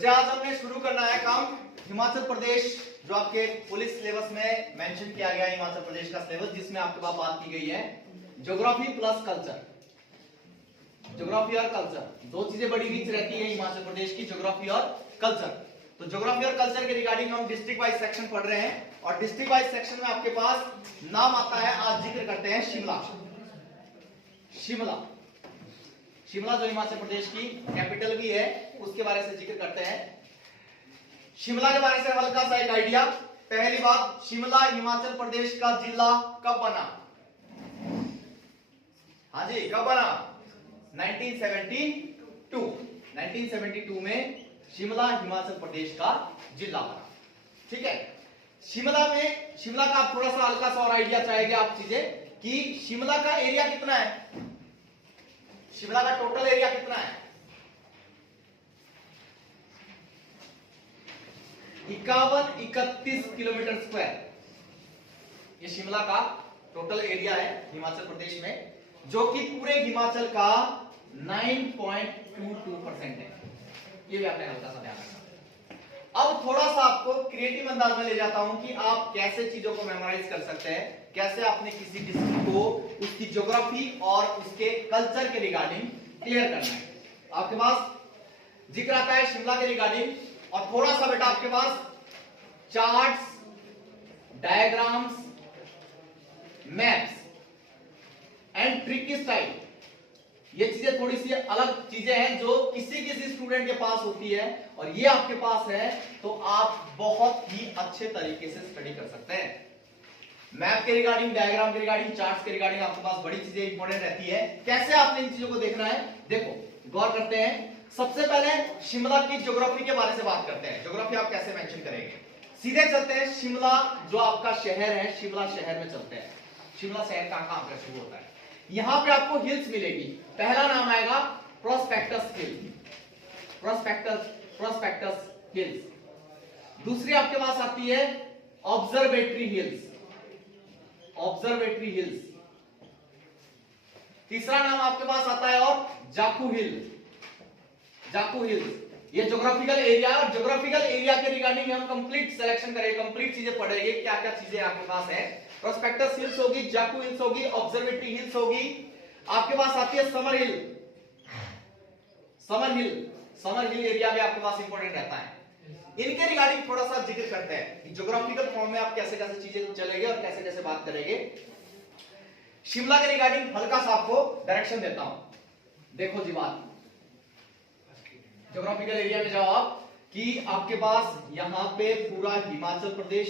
बच्चे आज हमने शुरू करना है काम हिमाचल प्रदेश, जो आपके पुलिस सिलेबस में मेंशन किया गया है हिमाचल प्रदेश का सिलेबस, जिसमें आपके पास बात की गई है ज्योग्राफी प्लस कल्चर। ज्योग्राफी और कल्चर दो चीजें बड़ी रिच रहती है हिमाचल प्रदेश की, ज्योग्राफी और कल्चर। तो ज्योग्राफी और कल्चर के रिगार्डिंग हम डिस्ट्रिक्ट वाइज सेक्शन पढ़ रहे हैं, और डिस्ट्रिक्ट वाइज सेक्शन में आपके पास नाम आता है, आज जिक्र करते हैं शिमला। शिमला शिमला जो हिमाचल प्रदेश की कैपिटल भी है, उसके बारे से जिक्र करते हैं। शिमला के बारे से हल्का सा एक आइडिया। पहली बात, शिमला हिमाचल प्रदेश का जिला कब बना? हाँ जी, कब बना? 1972। 1972 में शिमला हिमाचल प्रदेश का जिला बना। ठीक है, शिमला का आप थोड़ा सा हल्का सा और आइडिया चाहेंगे आप चीजें कि शिमला का एरिया कितना है, शिमला का टोटल एरिया कितना है? 51-31 किलोमीटर स्क्वायर। ये शिमला का टोटल एरिया है हिमाचल प्रदेश में, जो कि पूरे हिमाचल का 9.22% है। ये भी आपने हल्का सा ध्यान रखना। अब थोड़ा सा आपको क्रिएटिव अंदाज में ले जाता हूं कि आप कैसे चीजों को मेमोराइज कर सकते हैं, कैसे आपने किसी डिस्ट्रिक्ट को उसकी ज्योग्राफी और उसके कल्चर के रिगार्डिंग क्लियर करना है। आपके पास जिक्र आता है शिमला के रिगार्डिंग, और थोड़ा सा बेटा आपके पास charts, diagrams, maps and tricky style, ये चीजें थोड़ी सी अलग चीजें हैं जो किसी स्टूडेंट के पास होती है, और ये आपके पास है तो आप बहुत ही अच्छे तरीके से स्टडी कर सकते हैं। मैप के रिगार्डिंग, डायग्राम के रिगार्डिंग, चार्ट्स के रिगार्डिंग आपके पास बड़ी चीजें इंपॉर्टेंट रहती है। कैसे आपने इन चीजों को देखना है, देखो गौर करते हैं। सबसे पहले शिमला की ज्योग्राफी के बारे से बात करते हैं। ज्योग्राफी आप कैसे मेंशन करेंगे? सीधे चलते हैं, शिमला जो आपका शहर है, शिमला शहर में चलते हैं। शिमला शहर कहां पर शुरू होता है? यहां पे आपको हिल्स मिलेगी। पहला नाम आएगा प्रोस्पेक्टस हिल, प्रोस्पेक्टस हिल्स। दूसरी आपके पास आती है ऑब्जर्वेटरी हिल्स, ऑब्जर्वेटरी हिल्स। तीसरा नाम आपके पास आता है और जाकू हिल, जाकू हिल्स। ये ज्योग्राफिकल एरिया, और ज्योग्राफिकल एरिया के रिगार्डिंग हम कंप्लीट सिलेक्शन करेंगे, कंप्लीट चीजें पढ़ेंगे, क्या क्या चीजें आपके पास है। प्रोस्पेक्टस हिल्स होगी, जाकू हिल्स होगी, ऑब्जर्वेटरी हिल्स होगी। आपके पास आती है समर हिल, समर हिल एरिया भी आपके पास इंपॉर्टेंट रहता है। इनके रिगार्डिंग थोड़ा सा जिक्र करते हैं कि ज्योग्राफिकल फॉर्म में आप कैसे कैसे चीजें चलेंगे और कैसे कैसे बात करेंगे। शिमला के रिगार्डिंग हल्का सा आपको डायरेक्शन देता हूं। देखो जी, बात ज्योग्राफिकल एरिया में जाओ आप कि आपके पास यहां पे पूरा हिमाचल प्रदेश,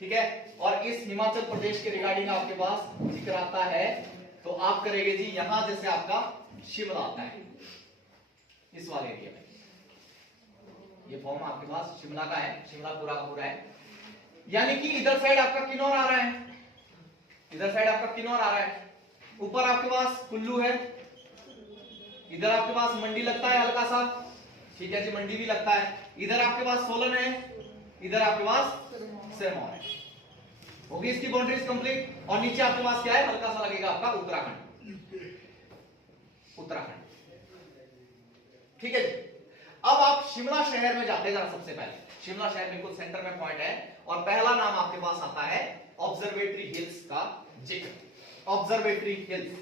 ठीक है, और इस हिमाचल प्रदेश के रिगार्डिंग आपके पास जिक्र आता है, तो आप करेंगे जी यहां जैसे आपका शिमला आता है, इस वाले एरिया में। ये फॉर्म आपके पास शिमला का है, शिमला पूरा का पूरा है। यानी कि इधर साइड आपका किन्नौर आ रहा है, इधर साइड आपका किन्नौर आ रहा है, ऊपर आपके पास कुल्लू है, इधर आपके पास मंडी लगता है हल्का सा, ठीक है जी, मंडी भी लगता है। इधर आपके पास सोलन है, इधर आपके पास सिरमौर है। होगी इसकी बाउंड्रीज कंप्लीट। और नीचे आपके पास क्या है, हल्का सा लगेगा आपका उत्तराखंड, उत्तराखंड, ठीक है जी। अब आप शिमला शहर में जाते हैं। सबसे पहले शिमला शहर बिल्कुल सेंटर में पॉइंट है, और पहला नाम आपके पास आता है ऑब्जर्वेटरी हिल्स का जिक्र, ऑब्जर्वेटरी हिल्स।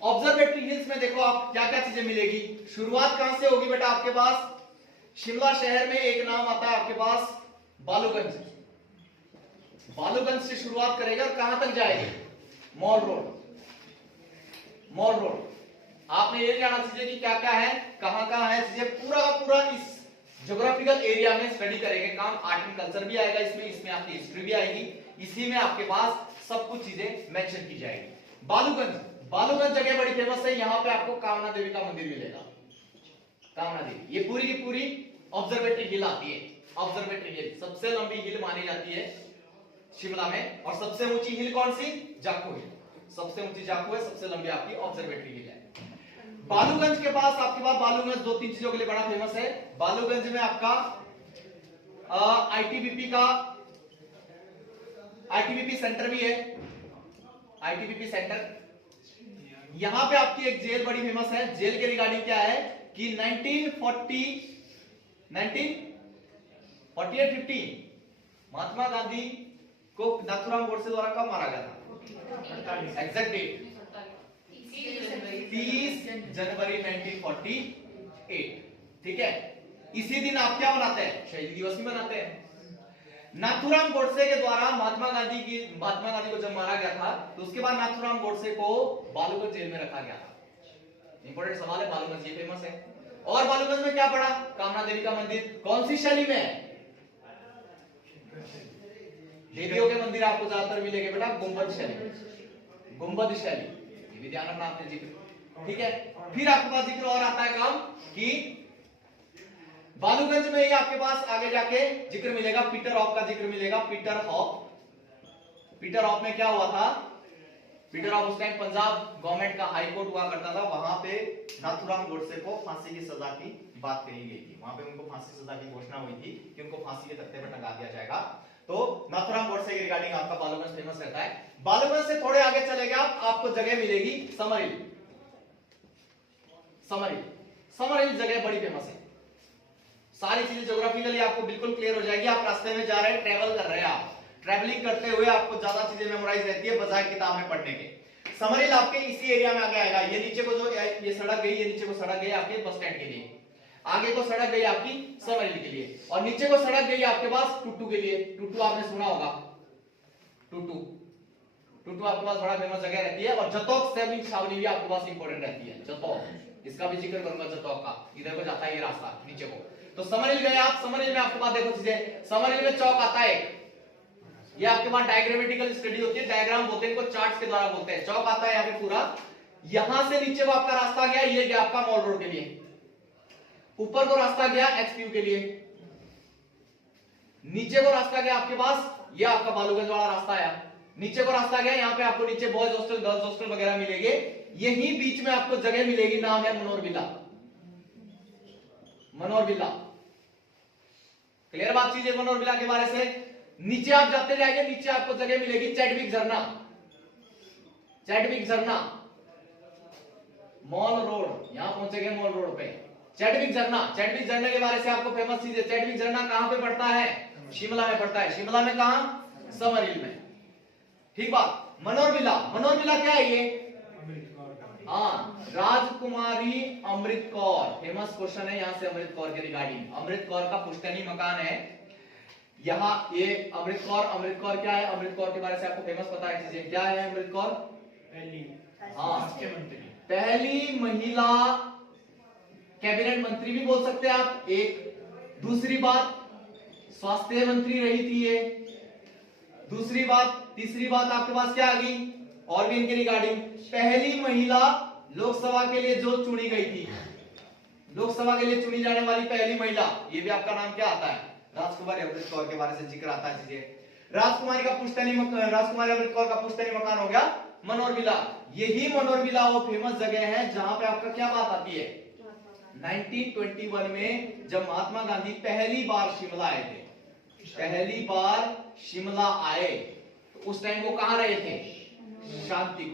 ऑब्जर्वेटरी हिल्स में देखो आप क्या क्या चीजें मिलेगी। शुरुआत कहां से होगी बेटा? आपके पास शिमला शहर में एक नाम आता है आपके पास बालूगंज, बालूगंज से शुरुआत करेगा और कहां तक जाएगी? Mall road, mall road. आपने ये जानना चाहिए कि क्या क्या है, कहां कहां है चीजें, पूरा का पूरा इस ज्योग्राफिकल एरिया में स्टडी करेंगे काम। आर्ट एंड कल्चर भी आएगा इसमें, इसमें आपकी हिस्ट्री भी आएगी, इसी में आपके पास सब कुछ चीजें मेंशन की जाएगी। बालूगंज, बालूगंज जगह बड़ी फेमस है, यहां पे आपको कामना देवी का मंदिर मिलेगा, कामना देवी। ये पूरी की पूरी ऑब्जर्वेटरी हिल आती है। ऑब्जर्वेटरी हिल सबसे लंबी हिल मानी जाती है शिमला में, और सबसे ऊंची हिल कौन सी? जाकू हिल। सबसे ऊंची जाकू है, सबसे लंबी आपकी ऑब्जर्वेटरी हिल है। बालूगंज के पास आपके पास, बालूगंज दो तीन चीजों के लिए बड़ा फेमस है। बालूगंज में आपका आईटीबीपी का आईटीबीपी सेंटर भी है, आईटीबीपी सेंटर। यहां पे आपकी एक जेल बड़ी फेमस है। जेल के रिगार्डिंग क्या है कि 1948-50 महात्मा गांधी को नाथुराम गोडसे द्वारा कब मारा गया था? एग्जैक्ट डेट 30 जनवरी 1948। ठीक है, इसी दिन आप क्या मनाते हैं? शहीद दिवस भी मनाते हैं। नाथुराम गोडसे के द्वारा महात्मा गांधी को जब मारा गया था तो उसके बाद नाथुराम गोडसे को बालूगंज जेल में रखा गया था। इंपॉर्टेंट सवाल है, बालूगंज ये फेमस है। और बालूगंज में क्या पड़ा? कामना देवी का मंदिर। कौन सी शैली में है? देवियों के मंदिर आपको ज्यादातर मिलेंगे बेटा गुंबद शैली। गुंबद शैली, ये भी ध्यान रखना आपने जिक्र। ठीक है, फिर आपके पास जिक्र और आता है काम कि बालूगंज में ही आपके पास आगे जाके जिक्र मिलेगा, पीटर हॉफ का जिक्र मिलेगा। पीटर हॉफ में क्या हुआ था? पीटर हॉफ उस टाइम पंजाब गवर्नमेंट का हाई कोर्ट हुआ करता था। वहां पे नाथुराम गोडसे को फांसी की सजा की बात कही गई थी। वहां पे उनको फांसी की सजा की घोषणा हुई थी कि उनको फांसी के तख्ते पर टंगा दिया जाएगा। तो नाथुराम गोडसे के रिगार्डिंग आपका बालूगंज फेमस रहता है। बालूगंज से थोड़े आगे चले गए आपको जगह मिलेगी समरहिल। समरहिल जगह बड़ी फेमस है। सारी चीजें ज्योग्राफिकली आपको बिल्कुल क्लियर हो जाएगी। आप रास्ते में जा रहे हैं, ट्रेवल कर रहे हैं, आप ट्रेवलिंग करते हुए आपको ज्यादा चीजें मेमोराइज रहती है बजाय किताब में पढ़ने के। समरहिल आपके इसी एरिया में आगे आएगा। ये नीचे को जो ये सड़क गई, ये नीचे को सड़क गई आपके बस स्टैंड के लिए, आगे को सड़क गई आपकी समरहिल के लिए, और नीचे को सड़क गई आपके पास टुट्टू के लिए। टुट्टू आपने सुना होगा, टुट्टू आपके पास बड़ा फेमस जगह रहती है। और जतोक सेवलिंग छावनी भी आपके पास इंपॉर्टेंट रहती है। जतोक, इसका भी जिक्र करूंगा। जतोक का इधर को जाता है ये रास्ता नीचे को। तो समरहिल गए आप। समरहिल में आपके पास देखो चीजें, समरहिल में चौक आता है। ये आपके पास डायग्रामेटिकल स्टडी होती है, डायग्राम बोलते हैं इनको, चार्ट्स के द्वारा बोलते हैं। चौक आता है यहाँ पे पूरा। यहां से नीचे को आपका रास्ता गया, ये गया आपका मॉल रोड के लिए। ऊपर को रास्ता गया एक्सपीयू के लिए। नीचे को रास्ता गया आपके पास, ये आपका बालूगंज वाला रास्ता आया। नीचे को रास्ता गया, यहाँ पे आपको नीचे बॉयज हॉस्टल, गर्ल्स हॉस्टल वगैरह मिलेंगे। यही बीच में आपको जगह मिलेगी, नाम है मनोहर विला। मनोहर विला, क्लियर बात चीजें मनोहर विला के बारे से। नीचे आप जाते जाएंगे, नीचे आपको जगह मिलेगी चैडविक झरना। चैडविक झरना मॉल रोड, यहां पहुंचेंगे मॉल रोड पे। चैडविक झरने के बारे से आपको फेमस चीज है। चैडविक झरना कहां पे पड़ता है? शिमला में पड़ता है। शिमला में कहां? समरहिल में। ठीक बात। मनोहर विला क्या है ये? हाँ, राजकुमारी अमृत कौर। फेमस क्वेश्चन है यहां से अमृत कौर के रिगार्डिंग। अमृत कौर का पुश्तैनी मकान है यहाँ। ये अमृत कौर क्या है? अमृत कौर के बारे से आपको फेमस पता है चीजें। क्या है अमृत कौर? पहली महिला कैबिनेट मंत्री भी बोल सकते हैं आप, एक। दूसरी बात, स्वास्थ्य मंत्री रही थी ये। दूसरी बात, तीसरी बात आपके पास क्या आ गई? और भी इनके रिगार्डिंग, पहली महिला लोकसभा के लिए जो चुनी गई थी, लोकसभा के लिए चुनी जाने वाली पहली महिला, ये भी आपका नाम क्या आता है? राजकुमारी अमृत कौर के बारे से जिक्र आता है चीजें। राजकुमारी अमृत कौर का पुश्तैनी मकान हो गया मनोहर विला। यही मनोहर विला वो फेमस जगह है जहां पे आपका क्या बात आती है? 1921 में जब महात्मा गांधी पहली बार शिमला आए थे, पहली बार शिमला आए तो उस टाइम वो कहां रहे थे? शांति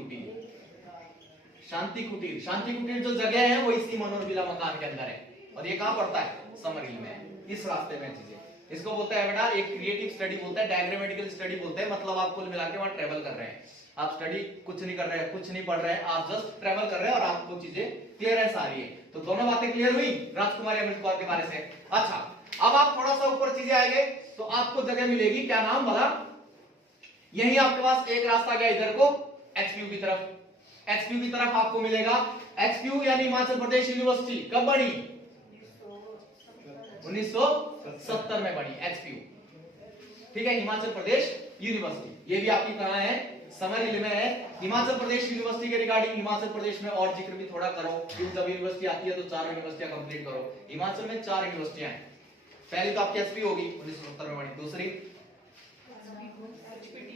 कुटीर जो जगह है वो इसी मनोहर विला मकान के अंदर है। और ये कहां पड़ता है? समरहिल में, इस रास्ते में चीजें। इसको बोलते हैं बेटा एक क्रिएटिव स्टडी बोलते हैं, डायग्रामेटिकल स्टडी बोलते हैं। मतलब आप कुल मिला के वहां ट्रेवल कर रहे हैं, आप स्टडी कुछ नहीं कर रहे हैं, कुछ नहीं पढ़ रहे हैं, आप जस्ट ट्रेवल कर रहे हैं और आपको चीजें क्लियर आ रही है। तो दोनों बातें क्लियर हुई राजकुमारी अमृत कौर के बारे से। अच्छा, अब आप थोड़ा सा ऊपर चीजें आएंगे तो आपको जगह मिलेगी, क्या नाम बोला? यही आपके पास एक रास्ता गया इधर को एचपीयू की तरफ। एचपीयू की तरफ आपको मिलेगा, एचपीयू यानी हिमाचल प्रदेश यूनिवर्सिटी कब बनी? 1970 में बनी एचपीयू। ठीक है, हिमाचल प्रदेश यूनिवर्सिटी। ये भी आपकी कहां है? समरहिल में है। हिमाचल प्रदेश यूनिवर्सिटी के रिगार्डिंग हिमाचल प्रदेश में और जिक्र भी थोड़ा करो, क्योंकि जब यूनिवर्सिटी आती है तो 4 यूनिवर्सिटियां कंप्लीट करो। हिमाचल में 4 यूनिवर्सिटियां हैं। पहली तो आपकी एचपी होगी, 1970 में बनी। दूसरी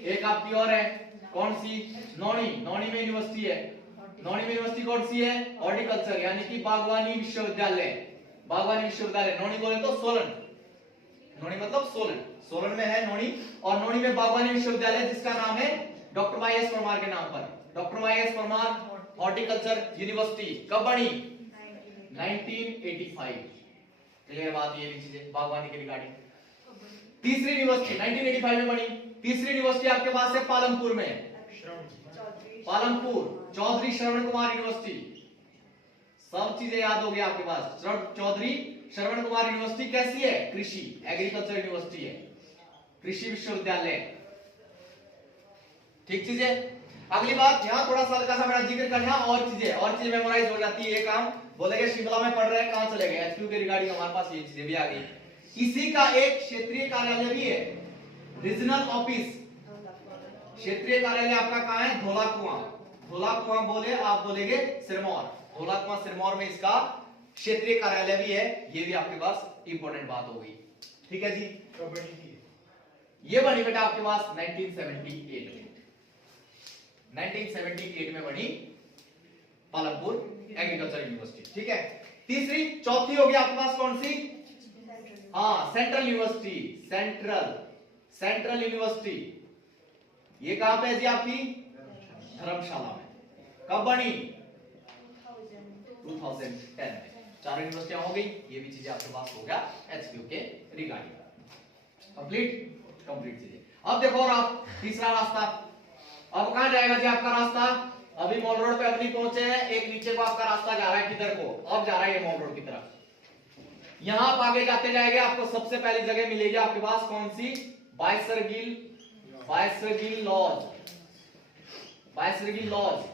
एक आपकी और है, कौन सी? नौणी में यूनिवर्सिटी है। नौणी में यूनिवर्सिटी कौन सी है? हॉर्टिकल्चर यानी कि बागवानी विश्वविद्यालय। नौणी बोले तो सोलन, नौणी मतलब सोलन में है नौणी। और नौणी में बागवानी विश्वविद्यालय जिसका नाम है डॉक्टर वाई एस परमार के नाम पर। Doctor Y S Parmar horticulture university कब बनी? 1985। क्लियर बात? ये भी चीजें बागवानी के रिगार्डिंग। तीसरी यूनिवर्सिटी 1985 में बनी। तीसरी यूनिवर्सिटी आपके पास है पालमपुर में, पालमपुर चौधरी श्रवण कुमार यूनिवर्सिटी। सब चीजें याद होगी आपके पास। चौधरी श्रवण कुमार यूनिवर्सिटी कैसी है? कृषि एग्रीकल्चर यूनिवर्सिटी है, कृषि विश्वविद्यालय। ठीक चीजें। अगली बात, यहां थोड़ा सा हल्का सा मेरा जिक्र करना, और चीजें मेमोराइज हो जाती है। ये काम बोलेंगे शिमला में पढ़ रहे हैं, कहां चले गए? एचक्यू के रिगार्डिंग हमारे पास ये चीजें भी आ गई। इसी का एक क्षेत्रीय कार्यालय भी है, रीजनल ऑफिस। क्षेत्रीय कार्यालय आपका कहां है? धौलाकुआं। धौलाकुआं बोले आप बोलेंगे सिरमौर। धौलाकुआं सिरमौर में इसका क्षेत्रीय कार्यालय भी है। ये भी आपके पास इंपॉर्टेंट बात हो गई। ठीक है जी। कब बनी थी ये बनी बेटा आपके पास 1978 में। 1978 में बनी पालमपुर एग्रीकल्चर यूनिवर्सिटी। ठीक है। तीसरी, चौथी होगी आपके पास कौन सी? हाँ, सेंट्रल यूनिवर्सिटी। सेंट्रल यूनिवर्सिटी ये कहां पे है जी? आपकी धर्मशाला में। कब बनी? 2010 में। चार यूनिवर्सिटियां हो गई। ये भी चीजें आपके पास हो गया एचक्यू के रिगार्डिंग। कंप्लीट चीजें। अब देखो, और आप तीसरा रास्ता अब कहां जाएगा जी आपका रास्ता? अभी मॉल रोड पे अपनी पहुंचे हैं। एक नीचे को आपका रास्ता जा रहा है किधर को? अब जा रहा है ये मॉल रोड की तरफ। यहां आप आगे जाते जाएंगे, आपको सबसे पहली जगह मिलेगी आपके पास कौन सी? बायसरगिल लॉज। बायसरगिल लॉज,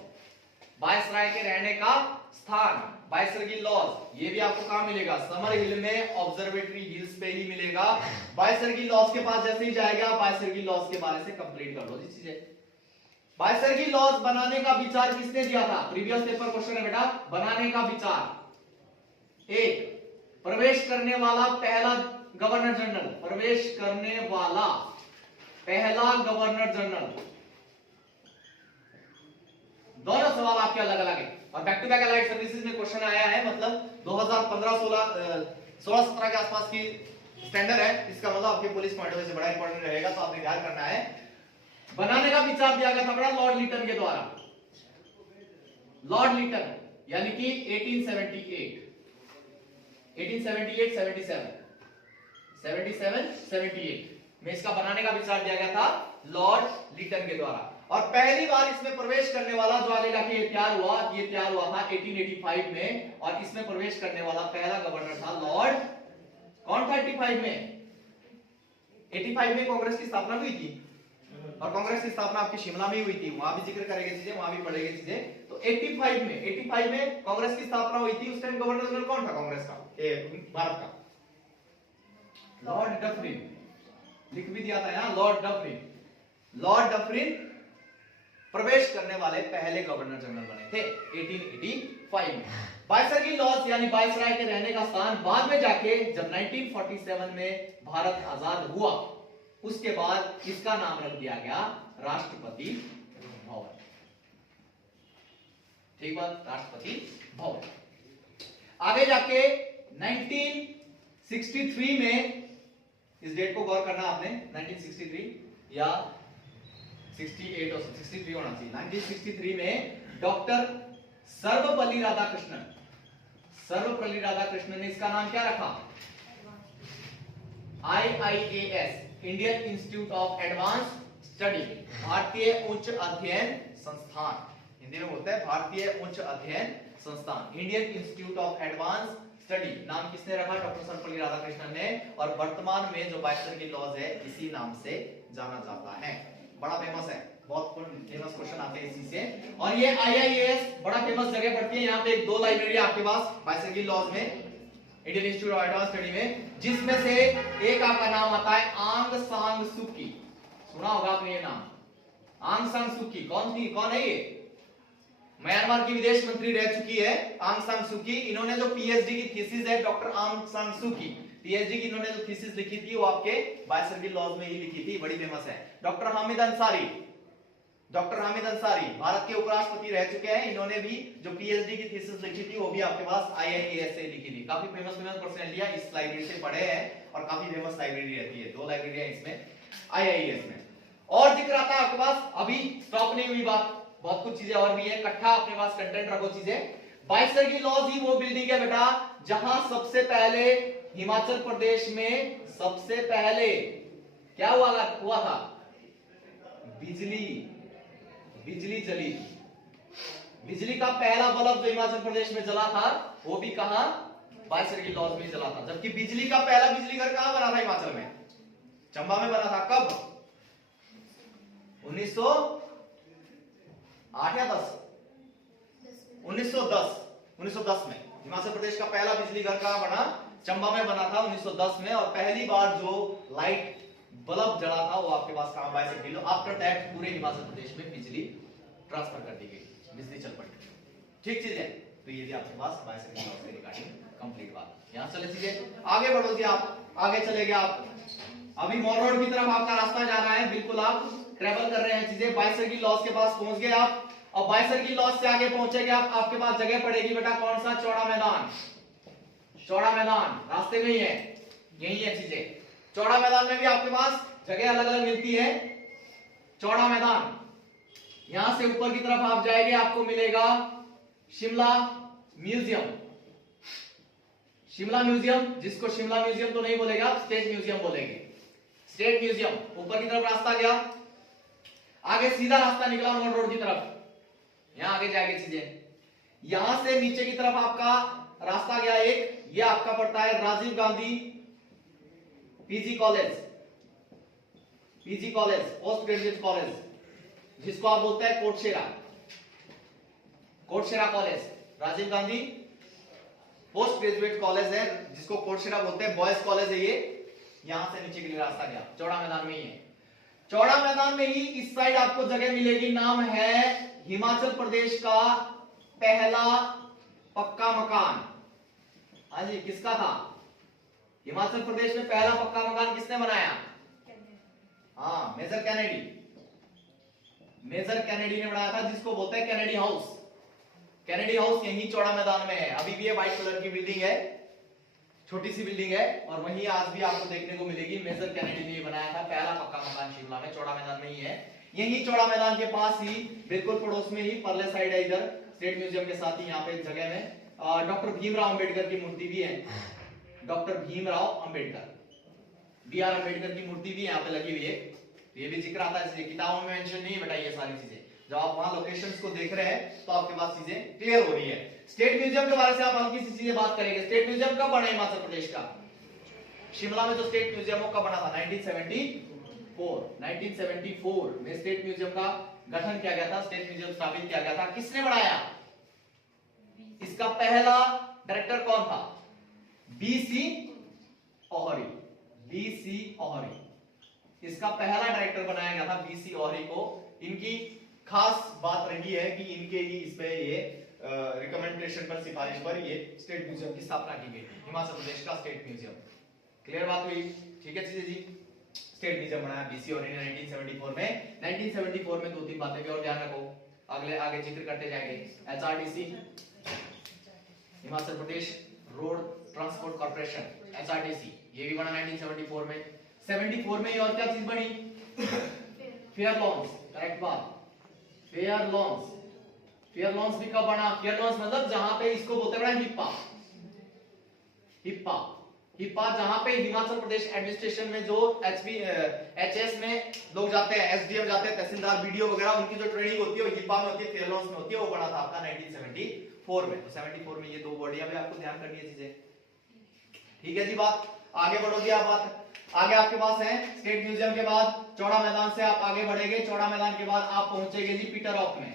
वायसराय के रहने का स्थान, बायसरगिल लॉज। ये भी आपको कहां मिलेगा? समर हिल में, ऑब्जर्वेटरी हिल्स पे ही मिलेगा। बायसरगिल लॉज के पास जैसे ही जाएगा, बायसरगिल लॉज के बारे से कंप्लीट कर लो जी चीजें। बायसरगिल लॉज बनाने का विचार किसने दिया था? प्रीवियस पेपर क्वेश्चन है बेटा। बनाने का विचार, एक, प्रवेश करने वाला पहला गवर्नर जनरल, प्रवेश करने वाला पहला गवर्नर जनरल। दोनों सवाल आपके अलग अलग है, और back to back allied services में क्वेश्चन आया है। मतलब 2015-16 के आसपास की स्टैंडर्ड है। इसका मतलब आपके पुलिस पॉइंट ऑफ व्यू से बड़ा इंपॉर्टेंट रहेगा, तो आपने ध्यान करना है। बनाने का विचार दिया गया था बड़ा लॉर्ड लिटन के द्वारा। लॉर्ड लिटन यानी कि 1878 में इसका बनाने का विचार दिया गया था लॉर्ड लिटन के द्वारा। और पहली बार इसमें प्रवेश करने वाला जो आगे जाके ये तैयार हुआ था 1885 में। और इसमें प्रवेश करने वाला पहला गवर्नर था लॉर्ड, कौन था 85 में? 85 में कांग्रेस की स्थापना हुई थी, और कांग्रेस की स्थापना आपकी शिमला में ही हुई थी। वहां भी जिक्र करेंगे चीजें, वहां भी पढ़ेंगे चीजें। तो 85 में कांग्रेस की स्थापना हुई थी। उस टाइम गवर्नर जनरल कौन था कांग्रेस का, भारत का? Lord Dufferin. लिख भी दिया था यहां, लॉर्ड डफरिन। लॉर्ड डफरिन प्रवेश करने वाले पहले गवर्नर जनरल बने थे 1885 में। बायसरगिल लॉज यानी वायसराय के रहने का स्थान बाद में जाके जब 1947 में भारत आजाद हुआ, उसके बाद इसका नाम रख दिया गया राष्ट्रपति भवन। ठीक बात, राष्ट्रपति भवन। आगे जाके 1963 में, इस डेट को गौर करना आपने, 1963 या 68 और 63 होना चाहिए। 1963 में डॉक्टर सर्वपल्ली राधाकृष्णन ने इसका नाम क्या रखा? IIAS, Indian institute of advance study, भारतीय उच्च अध्ययन संस्थान। हिंदी में बोलते हैं भारतीय उच्च अध्ययन संस्थान, Indian institute of advance study. नाम किसने रखा? डॉक्टर सर्वपल्ली राधाकृष्णन ने। और वर्तमान में जो बायसरगिल लॉज है इसी नाम से जाना जाता है। बड़ा फेमस है, बहुत फेमस क्वेश्चन आते हैं इसी से। और ये IIAS बड़ा फेमस जगह पड़ती है। यहाँ पे एक दो लाइब्रेरी आपके पास बायसरगिल लॉज में, Indian institute of advance study में, जिसमें से एक आपका नाम आता है आंग सांग सुकी। सुना होगा आपने ये नाम, आंग सांग सुकी। कौन है ये? म्यांमार की विदेश मंत्री रह चुकी है आंग सान सू की। इन्होंने जो पीएचडी की थीसिस है डॉक्टर आंग सान सू की, पीएचडी की इन्होंने जो थीसिस लिखी थी वो आपके बायसरगिल लॉज में ही लिखी थी, बड़ी फेमस है। डॉक्टर हामिद अंसारी भारत के उपराष्ट्रपति रह चुके हैं। इन्होंने भी जो पीएचडी की थीसिस लिखी थी वो भी आपके पास IIAS से लिखी थी। काफी फेमस पर्सनैलिटियां इस लाइब्रेरी से पढ़े हैं, और काफी फेमस लाइब्रेरी रहती है। दो लाइब्रेरियां इसमें IIAS में। और जिक्र आता है आपके पास, अभी स्टॉप नहीं हुई बात, बहुत कुछ चीजें और भी है, इकट्ठा अपने पास कंटेंट रखो चीजें। बायसरगी लॉज ही वो बिल्डिंग है बेटा जहां सबसे पहले हिमाचल प्रदेश में सबसे पहले क्या हुआ था, बिजली चली। बिजली का पहला बल्ब जो हिमाचल प्रदेश में जला था वो भी कहां, बायसरगी लॉज में जला था। जबकि बिजली का पहला बिजली घर कहां बना था हिमाचल में, चंबा में बना था। कब, 1908 या 10, 1910 में हिमाचल प्रदेश का पहला बिजली घर कहां बना, चंबा में बना था 1910 में। और पहली बार जो लाइट बल्ब जला था वो आपके पास कहां, बायसरगी लॉज। आफ्टर दैट पूरे हिमाचल प्रदेश में बिजली ट्रांसफर कर दी गई, बिजली चल पड़ी। ठीक चीज है, तो ये भी आपके पास बायसरगी लॉज के रिगार्डिंग कंप्लीट बात। यहां चले चीजें आगे बढ़ो जी, आप आगे चले गए। आप अभी मॉल रोड की तरफ आपका रास्ता जा रहा है, बिल्कुल आप ट्रेवल कर रहे हैं चीजें, बायसरगी लॉज के पास पहुंच गए आप। और बायसरगी लॉज से आगे पहुंचेंगे आप, आपके पास जगह पड़ेगी बेटा कौन सा, चौड़ा मैदान। चौड़ा मैदान रास्ते में ही है, यही है चीजें। चौड़ा मैदान में भी आपके पास जगह अलग अलग मिलती है। चौड़ा मैदान, यहां से ऊपर की तरफ आप जाएंगे, आपको मिलेगा शिमला म्यूजियम। शिमला म्यूजियम, जिसको शिमला म्यूजियम तो नहीं बोलेगा आप, स्टेट म्यूजियम बोलेंगे। स्टेट म्यूजियम, ऊपर की तरफ रास्ता गया, आगे सीधा रास्ता निकला मॉल रोड की तरफ, यहां आगे जाएंगे चीजें। यहां से नीचे की तरफ आपका रास्ता गया एक, ये आपका पड़ता है Rajiv Gandhi PG college, post graduate college, जिसको आप बोलते हैं Kotshera college. Rajiv Gandhi post graduate college है, जिसको कोटशेरा बोलते हैं, बॉयज कॉलेज है ये। यहां से नीचे के लिए रास्ता गया, चौड़ा मैदान में ही है। चौड़ा मैदान में ही इस साइड आपको जगह मिलेगी, नाम है हिमाचल प्रदेश का पहला पक्का मकान। हाँ जी, किसका था, हिमाचल प्रदेश में पहला पक्का मकान किसने बनाया, हाँ मेजर कैनेडी ने बनाया था, जिसको बोलते हैं कैनेडी हाउस। कैनेडी हाउस यही चौड़ा मैदान में है, अभी भी ये व्हाइट कलर की बिल्डिंग है, छोटी सी बिल्डिंग है, और वहीं आज भी आपको देखने को मिलेगी। मेजर कैनेडी ने बनाया था पहला पक्का मकान शिमला में, चौड़ा मैदान में ही है। यही चौड़ा मैदान के पास ही, बिल्कुल पड़ोस में ही, परले साइड है इधर, स्टेट म्यूजियम के साथ ही यहाँ पे जगह में डॉक्टर भीमराव अंबेडकर की मूर्ति भी है। Doctor Bhimrao Ambedkar, B R. अंबेडकर की मूर्ति भी यहाँ पे लगी हुई है। तो ये भी जिक्र आता है, किताबों में मेंशन नहीं है ये सारी चीजें। जब आप वहां लोकेशंस को देख रहे हैं तो आपके पास चीजें क्लियर हो रही है। स्टेट म्यूजियम के बारे से आप हल्की सी चीजें बात करेंगे। स्टेट म्यूजियम कब बना हिमाचल प्रदेश का, शिमला में जो स्टेट म्यूजियम कब बना था, 1974 में स्टेट म्यूजियम का गठन किया गया था, स्टेट म्यूजियम स्थापित किया गया था। किसने बनाया, इसका पहला डायरेक्टर कौन था, बीसी ओहरी। इसका पहला डायरेक्टर बनाया गया था बीसी ओहरी को। इनकी खास बात रही है कि इनके ही इसमें ये रिकमेंडेशन पर, सिफारिश पर ये स्टेट म्यूजियम की स्थापना की गई, हिमाचल प्रदेश का स्टेट म्यूजियम। क्लियर बात हुई, ठीक है चीजें जी। स्टेट म्यूजियम बनाया बीसी ओहरी ने 1974 में। 1974 में दो तीन बातें भी और ध्यान रखो, आगे जिक्र करते जाएंगे। HRTC, Himachal Pradesh road transport corporation, HRTC, ये भी बना 1974 में। 74 में ये और क्या चीज बनी, फेयर लॉन्स, करेक्ट बात, फेयर लॉन्स भी कब बना, फेयर लॉन्स मतलब जहां पे इसको बोलते हैं हिप्पा, जहां पे हिमाचल प्रदेश एडमिनिस्ट्रेशन में जो एचएस में लोग जाते हैं, एसडीएम जाते हैं, तहसीलदार, बीडीओ वगैरह, उनकी जो ट्रेनिंग होती है वो हिप्पा में होती है, फेयर लॉन्स में होती है। वो बना था आपका 1974 में। तो 74 में ये दो बॉडियां भी आपको ध्यान करनी है चीजें, ठीक है जी। बात आगे बढ़ोगी आप, बात आगे आपके पास है स्टेट म्यूजियम के बाद चौड़ा मैदान से आप आगे बढ़ेंगे। चौड़ा मैदान के बाद आप पहुंचेंगे जी पीटर हॉफ में।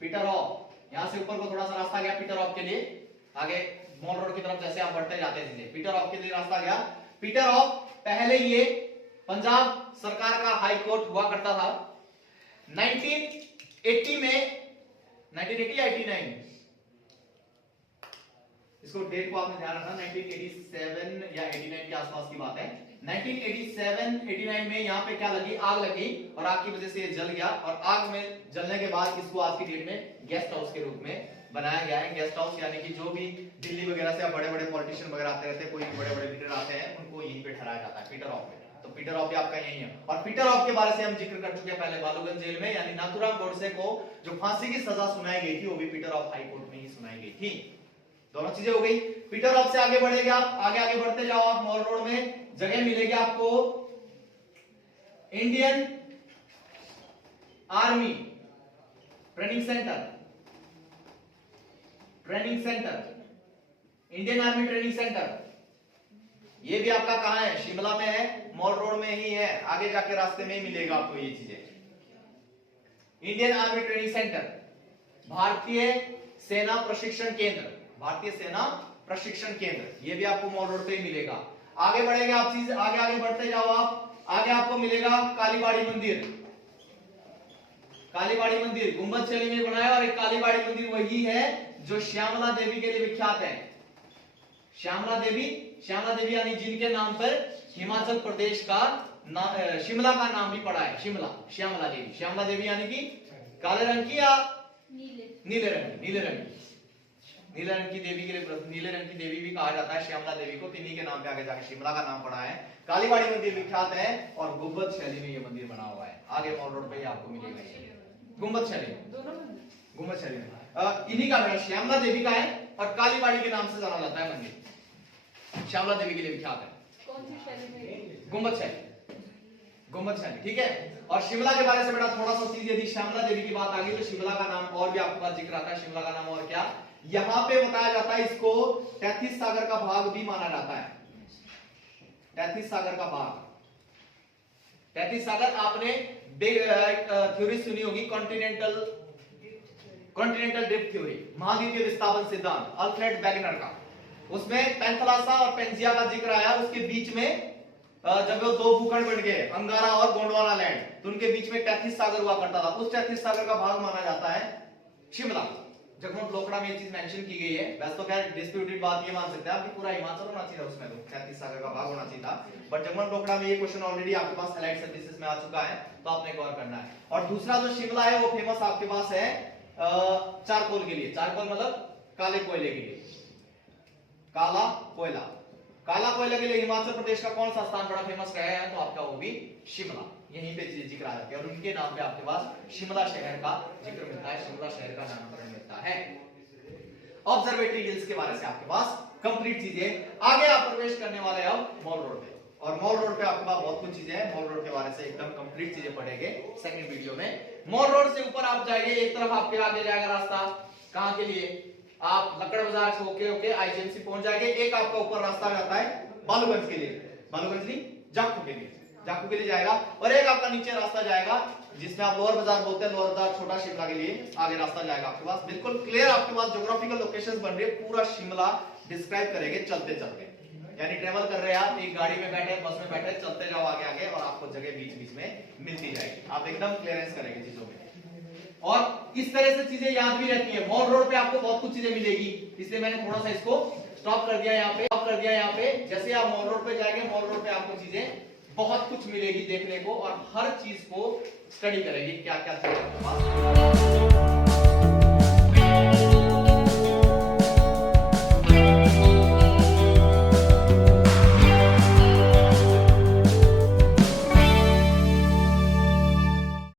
पीटर हॉफ, यहां से ऊपर को थोड़ा सा रास्ता गया पीटर हॉफ के लिए, आगे मॉल रोड की तरफ जैसे आप बढ़ते जाते हैं पीटर हॉफ के लिए रास्ता गया। पीटर हॉफ पहले ये पंजाब सरकार का हाई कोर्ट हुआ करता था। 1980 में, 1980 या 89, इसको डेट को आपने ध्यान रखना, 1987 या 89 के आसपास की बात है। 1987-89 में यहाँ पे क्या लगी, आग लगी, और आग की वजह से ये जल गया। और आग में जलने के बाद इसको आज की डेट में गेस्ट हाउस के रूप में बनाया गया है। गेस्ट हाउस यानी कि जो भी दिल्ली वगैरह से बड़े बड़े पॉलिटिशियन वगैरह आते रहते हैं, कोई बड़े बड़े लीडर आते हैं, उनको यहीं पे ठहराया जाता है पीटर हॉफ में। तो पीटर हॉफ भी आपका यही है। और पीटर हॉफ के बारे से हम जिक्र कर चुके हैं पहले बालूगंज जेल में, यानी नाथुराम गोडसे को जो फांसी की सजा सुनाई गई थी वो भी पीटर हॉफ हाई कोर्ट में ही सुनाई गई थी। दोनों चीजें हो गई। पीटर हॉफ से आगे बढ़ेंगे आप, आगे बढ़ते जाओ आप, मॉल रोड में जगह मिलेगी आपको Indian army training centre, Indian army training centre. ये भी आपका कहां है? शिमला में है, मॉल रोड में ही है, आगे जाके रास्ते में ही मिलेगा आपको ये चीजें। इंडियन आर्मी ट्रेनिंग सेंटर, भारतीय सेना प्रशिक्षण केंद्र, भारतीय सेना प्रशिक्षण केंद्र, ये भी आपको मॉल रोड पे ही मिलेगा। आगे बढ़ेंगे आप, चीज आगे बढ़ते जाओ आप, आगे आपको मिलेगा कालीबाड़ी मंदिर, कालीबाड़ी मंदिर गुंबद शैली में बनाया, और एक कालीबाड़ी मंदिर वही है जो श्यामला देवी के लिए विख्यात है। श्यामला देवी यानी जिनके नाम पर हिमाचल प्रदेश का शिमला का नाम भी पड़ा है, श्यामला देवी यानी कि काले रंग की या नीले रंग की देवी के लिए नीले रंग की देवी भी कहा जाता है श्यामला देवी को। इन्हीं के नाम पे आगे जाके शिमला का नाम पड़ा है। कालीबाड़ी मंदिर विख्यात है और गुंबद शैली में ये मंदिर बना हुआ है। आगे मॉल रोड पे ही आपको मिलेगा गुंबद शैली में, इन्हीं का है, श्यामला देवी का है और कालीबाड़ी के नाम से जाना जाता है मंदिर, श्यामला देवी के लिए विख्यात है। कौन सी शैली में? गुंबद शैली, ठीक है। और शिमला के बारे से बेटा थोड़ा सा चीज, यदि श्यामला देवी की बात आ गई तो शिमला का नाम और भी आपके पास जिक्र आता है। शिमला का नाम और क्या, यहां पे बताया जाता है इसको 33 सागर का भाग भी माना जाता है। 33 सागर का भाग, 33 सागर आपने थ्योरी सुनी होगी, कॉन्टिनेंटल ड्रिफ्ट थ्योरी, महाद्वीपीय विस्थापन सिद्धांत अल्फ्रेड वेगनर का। उसमें पेंथलासा और पेंजिया का जिक्र आया। उसके बीच में जब वो दो भूखंड बन गए, अंगारा और गोंडवाना लैंड, तो उनके बीच में 33 सागर हुआ करता था। उस 33 सागर का भाग माना जाता है शिमला। जगमोहन लोकड़ा में ये चीज मेंशन की गई है। वैसे तो खैर डिस्प्यूटेड बात ये मान सकते हैं आप कि पूरा हिमाचल होना चाहिए उसमें, तो 33 सागर का भाग होना चाहिए था, बट जगमोहन लोकड़ा में ये क्वेश्चन ऑलरेडी आपके पास एलाइड सर्विसेज में आ चुका है, तो आपने गौर करना है। और दूसरा जो शिमला है वो फेमस आपके पास है चारकोल के लिए। चारकोल मतलब काले कोयले के लिए, काला कोयला के लिए हिमाचल प्रदेश का कौन सा स्थान बड़ा फेमस है? तो आपका वो भी शिमला, यहीं पे जिक्र आ जाती है और उनके नाम पे आपके पास शिमला शहर का जिक्र मिलता है, शिमला शहर का नामकरण मिलता है। ऑब्जर्वेटरी हिल्स के बारे से आपके पास कंप्लीट चीजें। आगे आप प्रवेश करने वाले अब मॉल रोड पे, और मॉल रोड पे आपके पास बहुत कुछ चीजें हैं। मॉल रोड के बारे से एकदम कंप्लीट चीजें पढ़ेंगे सेकंड वीडियो में। मॉल रोड से ऊपर आप जाएंगे, एक तरफ आपके आगे जाएगा रास्ता, कहां के लिए? आप लक्कड़ बाजार से होके आईजीएमसी पहुंच जाएंगे। एक आपका ऊपर रास्ता जाता है बालूगंज के लिए, बालूगंज नहीं, जाखू के लिए जाएगा। और एक आपका नीचे रास्ता जाएगा जिसमें आप लोअर बाजार बोलते हैं, लोअर बाजार छोटा शिमला के लिए आगे रास्ता जाएगा आपके पास। बिल्कुल क्लियर आपके पास ज्योग्राफिकल लोकेशंस बन रही है, पूरा शिमला डिस्क्राइब करेंगे चलते चलते। यानी ट्रेवल कर रहे हैं आप, एक गाड़ी में बैठे, बस में बैठे, चलते जाओ आगे और आपको जगह बीच बीच में मिलती जाएगी। आप एकदम क्लियरेंस करेंगे चीजों में, और इस तरह से चीजें याद भी रहती है। मॉल रोड पे आपको बहुत कुछ चीजें मिलेगी, इसलिए मैंने थोड़ा सा इसको स्टॉप कर दिया यहाँ पे। जैसे आप मॉल रोड पे जाएंगे, मॉल रोड पे आपको चीजें बहुत कुछ मिलेगी देखने को, और हर चीज को स्टडी करेंगे क्या क्या चीजें।